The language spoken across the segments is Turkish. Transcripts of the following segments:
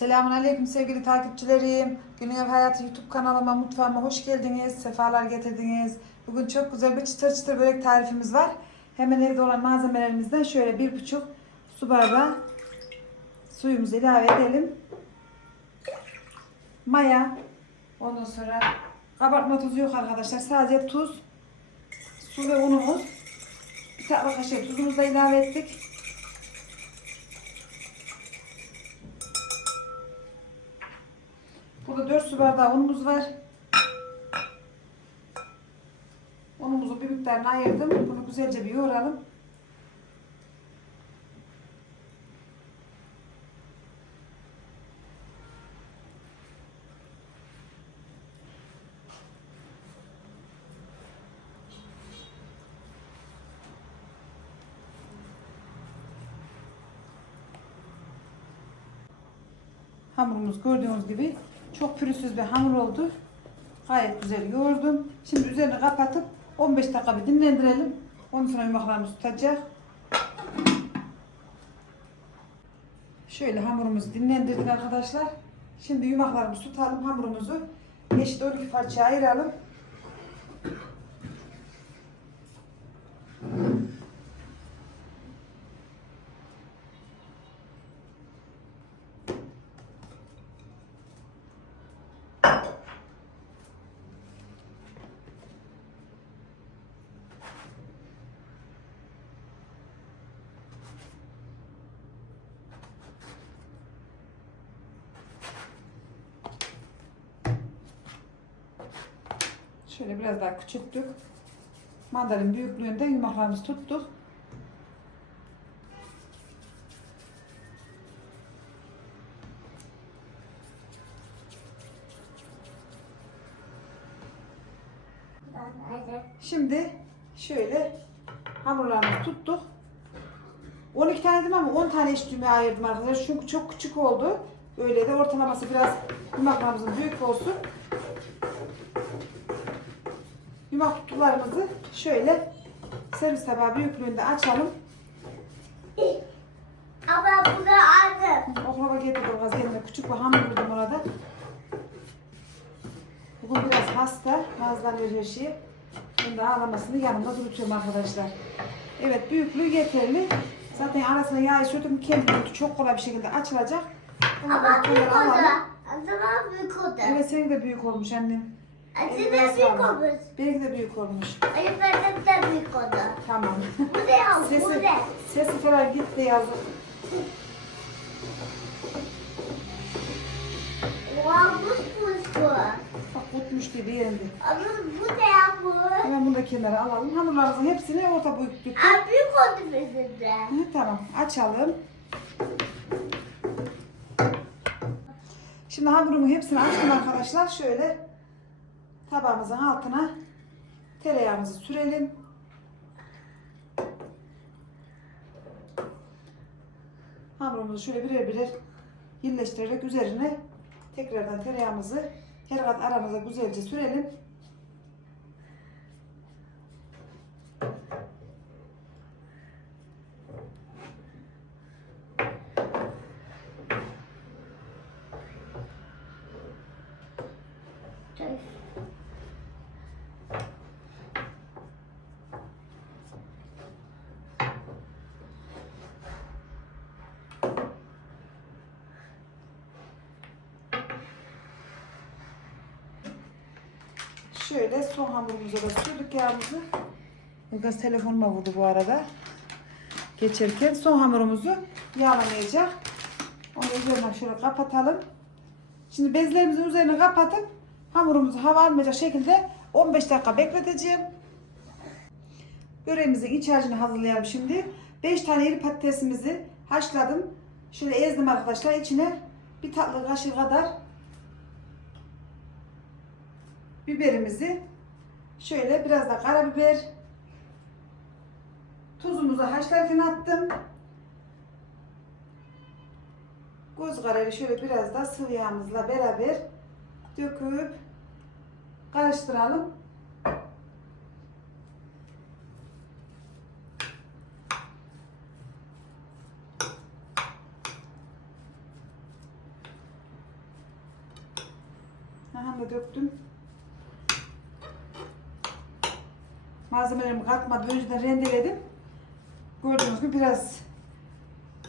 Selamun Aleyküm sevgili takipçilerim. Günün Ev Hayatı YouTube kanalıma, mutfağıma hoş geldiniz. Sefalar getirdiniz. Bugün çok güzel bir çıtır çıtır börek tarifimiz var. Hemen evde olan malzemelerimizden şöyle bir buçuk su bardağı suyumuzu ilave edelim. Maya. Ondan sonra kabartma tuzu yok arkadaşlar. Sadece tuz, su ve unumuz. Bir tatlı kaşığı tuzumuzu da ilave ettik. Burada 4 su bardağı unumuz var. Unumuzu bir miktarını ayırdım. Bunu güzelce bir yoğuralım. Hamurumuz gördüğünüz gibi çok pürüzsüz bir hamur oldu. Gayet güzel yoğurdum. Şimdi üzerini kapatıp 15 dakika bir dinlendirelim. Ondan sonra yumaklarımız tutacak. Şöyle hamurumuzu dinlendirdik arkadaşlar. Şimdi yumaklarımızı tutalım. Hamurumuzu eşit 12 parçaya ayıralım. Şöyle biraz daha küçülttük. Mandalin büyüklüğünde yumaklarımızı tuttuk. Şimdi şöyle hamurlarımızı tuttuk. 12 tane dedim ama 10 tane eş düğmeye ayırdım arkadaşlar. Çünkü çok küçük oldu. Öyle de ortalaması biraz yumaklarımızın büyük olsun. Yumak kutularımızı şöyle servis tabağı büyüklüğünde açalım. Ama bunu aldım. Oklava getirdim gaz yerine küçük bir hamur buldum orada. Bugün biraz hasta, bazıları her şeyi. Ben de ağlamasını yanımda durutuyorum arkadaşlar. Evet büyüklüğü yeterli. Zaten arasına yağ sürdüm. Kendi çok kolay bir şekilde açılacak. Bunu Ama da büyük oldu. Ama büyük oldu. Evet senin de büyük olmuş annem. Eline da büyük olmuş. Benimki de büyük olmuş. Benim de büyük oldu. Tamam. Bu ne ya? Bu Sesi, ne? sesi falan gitti yazık. Oha buz buz bu. Bak tutmuş gibi yerinde. Ama bu ne ya bu? Hemen bunu da kenara alalım. Hamurlarımızın hepsini orta büyüklükte. Aa, büyük oldu bizim de. Hı, tamam açalım. Şimdi hamurumun hepsini açtım arkadaşlar. Şöyle tabağımızın altına tereyağımızı sürelim. Hamurumuzu şöyle birer birer yerleştirerek üzerine tekrardan tereyağımızı her kat aramıza güzelce sürelim. Şöyle son hamurumuza da sürdük yağımızı. Ilgaz telefonuma vurdu bu arada. Geçerken son hamurumuzu yağlamayacak. Onu üzerine şöyle kapatalım. Şimdi bezlerimizin üzerine kapatıp hamurumuzu hava almayacak şekilde 15 dakika bekleteceğim. Böreğimizin iç harcını hazırlayalım şimdi. 5 tane iri patatesimizi haşladım. Şöyle ezdim arkadaşlar. İçine bir tatlı kaşığı kadar biberimizi şöyle biraz da karabiber tuzumuzu haşlarken attım. Göz kararı şöyle biraz da sıvı yağımızla beraber döküp karıştıralım. şöyle döktüm. Malzemelerimi katmadan önceden rendeledim. Gördüğünüz gibi biraz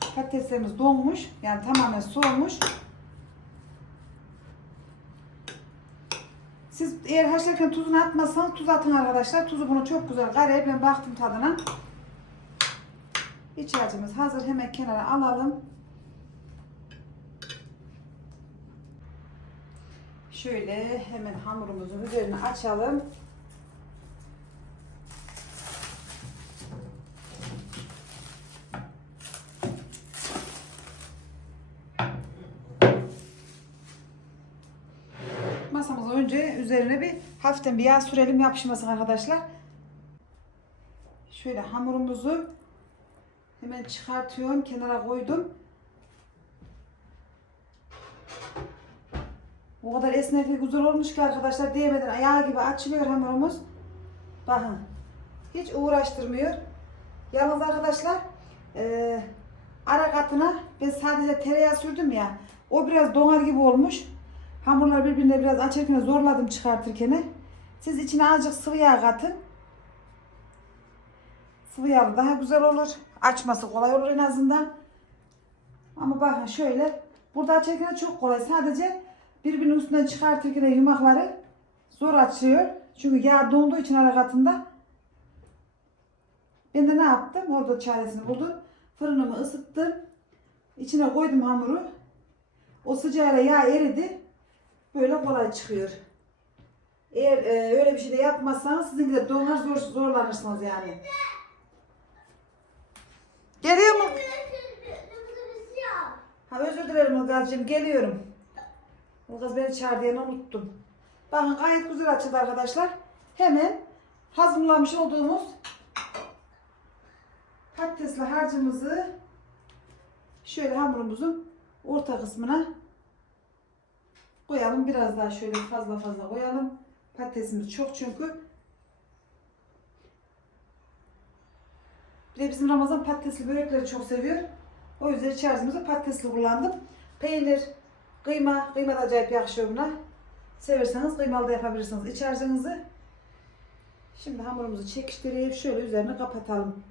patateslerimiz donmuş. Yani tamamen soğumuş. Siz eğer haşlarken tuzunu atmazsanız tuz atın arkadaşlar. Tuzu bunu çok güzel karayıp ben baktım tadına. İç harcımız hazır. Hemen kenara alalım. Şöyle hemen hamurumuzun üzerine açalım. Hafiften bir yağ sürelim yapışmasın arkadaşlar. Şöyle hamurumuzu hemen çıkartıyorum. Kenara koydum. O kadar esnekli güzel olmuş ki arkadaşlar değmeden ayağı gibi açılıyor hamurumuz. Bakın. Hiç uğraştırmıyor. Yalnız arkadaşlar eee ara katına ben sadece tereyağı sürdüm ya. O biraz donar gibi olmuş. Hamurlar birbirine biraz açarken zorladım çıkartırken. Siz içine azıcık sıvı yağ katın. Sıvı yağ daha güzel olur. Açması kolay olur en azından. Ama bakın şöyle. Burada açarken çok kolay. Sadece birbirinin üstünden çıkartırken yumakları zor açıyor. Çünkü yağ donduğu için ara katında. Ben de ne yaptım? Orada çaresini buldum. Fırınımı ısıttım. İçine koydum hamuru. O sıcağıyla yağ eridi. Böyle kolay çıkıyor. Eğer e, öyle bir şey de yapmazsanız sizinki de donar zor, zorlanırsınız yani. Geliyor mu? Ha özür dilerim Ilgaz'cığım geliyorum. Ilgaz beni çağır diye unuttum. Bakın gayet güzel açıldı arkadaşlar. Hemen hazırlamış olduğumuz patatesli harcımızı şöyle hamurumuzun orta kısmına koyalım. Biraz daha şöyle fazla fazla koyalım. Patatesimiz çok çünkü. Bir de bizim Ramazan patatesli börekleri çok seviyor. O yüzden iç harcımızı patatesli kullandım. Peynir, kıyma, kıyma da acayip yakışıyor buna. Severseniz kıymalı da yapabilirsiniz iç harcınızı. Şimdi hamurumuzu çekiştirip şöyle üzerine kapatalım.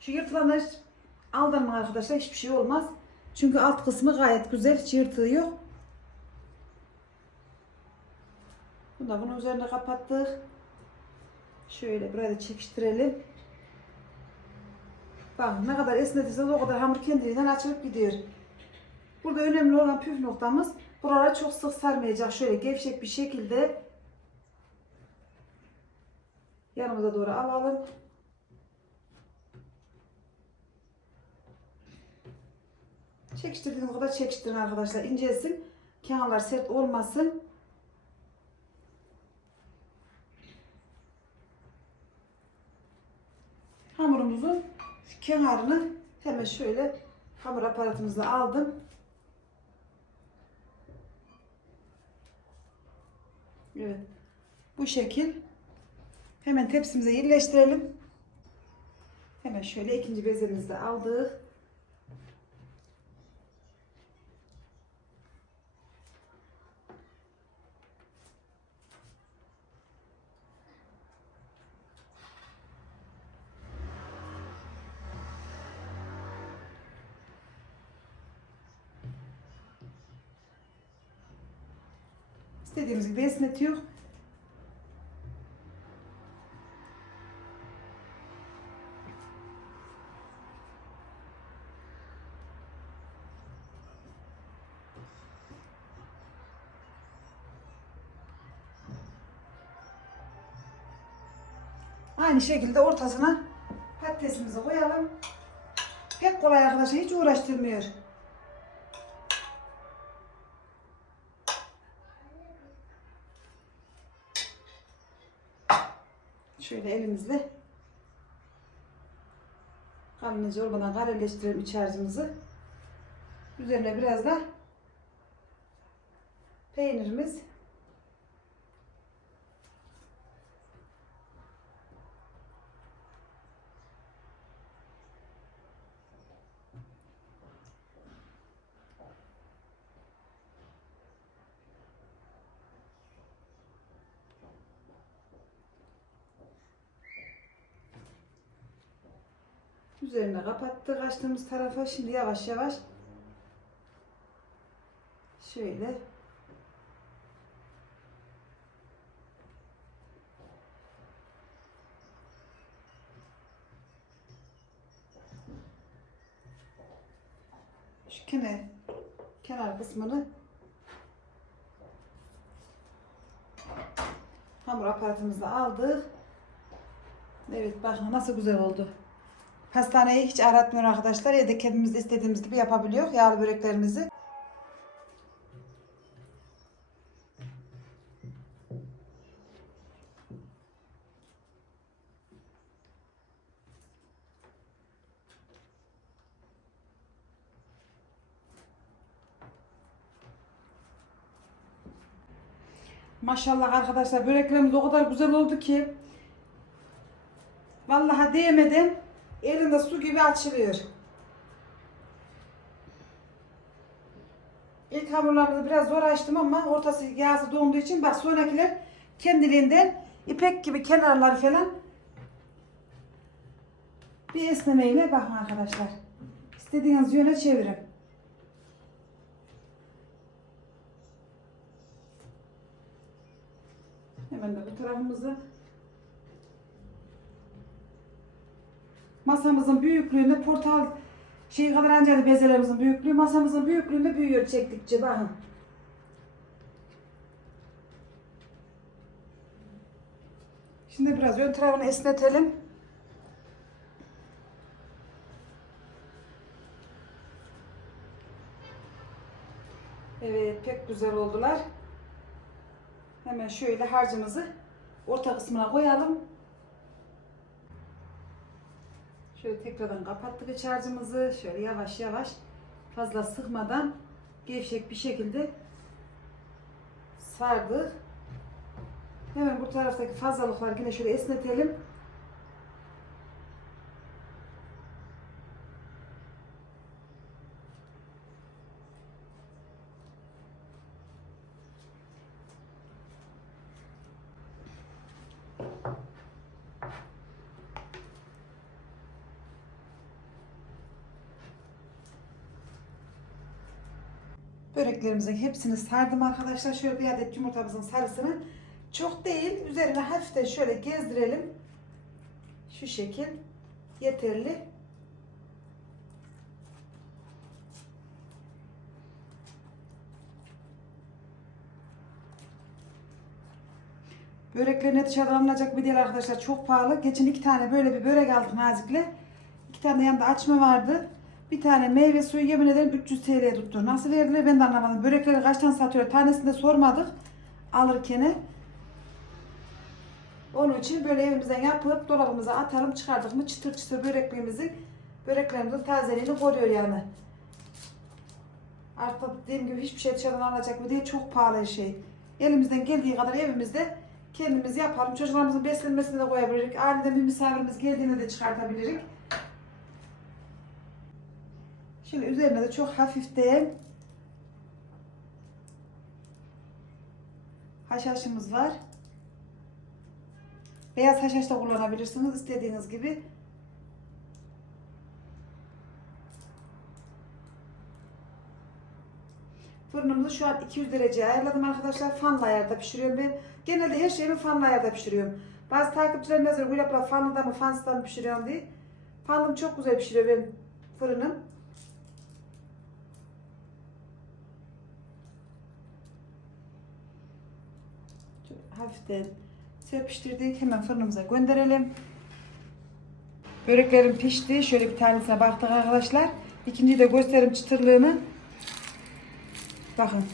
Şu yırtılanlar aldanma arkadaşlar hiçbir şey olmaz. Çünkü alt kısmı gayet güzel hiç yok. Bunu da bunun üzerine kapattık. Şöyle buraya da çekiştirelim. Bak ne kadar esnetirseniz o kadar hamur kendiliğinden açılıp gidiyor. Burada önemli olan püf noktamız buralara çok sık sarmayacak. Şöyle gevşek bir şekilde yanımıza doğru alalım. Çekiştirdiğiniz kadar çekiştirin arkadaşlar. İncelsin. Kenarlar sert olmasın. Hamurumuzun kenarını hemen şöyle hamur aparatımızla aldım. Evet. Bu şekil. Hemen tepsimize yerleştirelim. Hemen şöyle ikinci bezemizi de aldık. İstediğimiz gibi esnetiyor. Aynı şekilde ortasına patatesimizi koyalım. Pek kolay arkadaşlar hiç uğraştırmıyor. Şöyle elimizle kalınca olmadan kareleştirelim iç harcımızı. Üzerine biraz da peynirimiz. Üzerine kapattık açtığımız tarafa. Şimdi yavaş yavaş şöyle şu kenar, kenar kısmını hamur aparatımızda aldık. Evet bakın nasıl güzel oldu. Pastaneyi hiç aratmıyor arkadaşlar. Evde kendimiz istediğimiz gibi yapabiliyor yağlı böreklerimizi. Maşallah arkadaşlar böreklerimiz o kadar güzel oldu ki Vallahi değmeden elinde su gibi açılıyor. İlk hamurlarımızı biraz zor açtım ama ortası yağsı donduğu için bak sonrakiler kendiliğinden ipek gibi kenarları falan bir esnemeyle bakın arkadaşlar. İstediğiniz yöne çevirin. Hemen de bu tarafımızı masamızın büyüklüğünde portal şey kadar ancak bezelerimizin büyüklüğü masamızın büyüklüğünde büyüyor çektikçe bakın. Şimdi biraz ön tarafını esnetelim. Evet pek güzel oldular. Hemen şöyle harcımızı orta kısmına koyalım. Şöyle tekrardan kapattık iç harcımızı. Şöyle yavaş yavaş fazla sıkmadan gevşek bir şekilde sardık. Hemen bu taraftaki fazlalıklar yine şöyle esnetelim. Böreklerimizin hepsini sardım arkadaşlar. Şöyle bir adet yumurtamızın sarısını çok değil üzerine hafiften şöyle gezdirelim. Şu şekil yeterli. Börekler ne dışarıdan alınacak bir değil arkadaşlar. Çok pahalı. Geçen iki tane böyle bir börek aldık nazikle. İki tane de yanında açma vardı. Bir tane meyve suyu yemin ederim 300 TL tuttu. Nasıl verdiler ben de anlamadım. Börekleri kaçtan satıyor tanesini de sormadık alırken. Onun için böyle evimizden yapıp dolabımıza atalım çıkardık mı çıtır çıtır böreklerimizi böreklerimizin tazeliğini koruyor yani. Artık dediğim gibi hiçbir şey dışarıdan alacak mı diye çok pahalı şey. Elimizden geldiği kadar evimizde kendimiz yapalım. Çocuklarımızın beslenmesine de koyabiliriz. Aniden bir misafirimiz geldiğinde de çıkartabiliriz. Şimdi üzerine de çok hafiften haşhaşımız var. Beyaz haşhaş da kullanabilirsiniz istediğiniz gibi. Fırınımızı şu an 200 dereceye ayarladım arkadaşlar. Fanlı ayarda pişiriyorum ben. Genelde her şeyimi fanlı ayarda pişiriyorum. Bazı takipçilerim yazıyor Gül abla fanlıda mı fansızda mı pişiriyorsun diye. Fanlım çok güzel pişiriyor benim fırınım. Hafiften serpiştirdik. Hemen fırınımıza gönderelim. Böreklerim pişti. Şöyle bir tanesine baktık arkadaşlar. İkinciyi de göstereyim çıtırlığını. Bakın.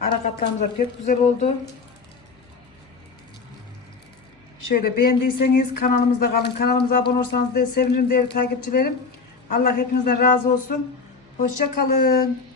Ara katlarımız pek güzel oldu. Şöyle beğendiyseniz kanalımızda kalın. Kanalımıza abone olursanız da sevinirim değerli takipçilerim. Allah hepinizden razı olsun. Hoşça kalın.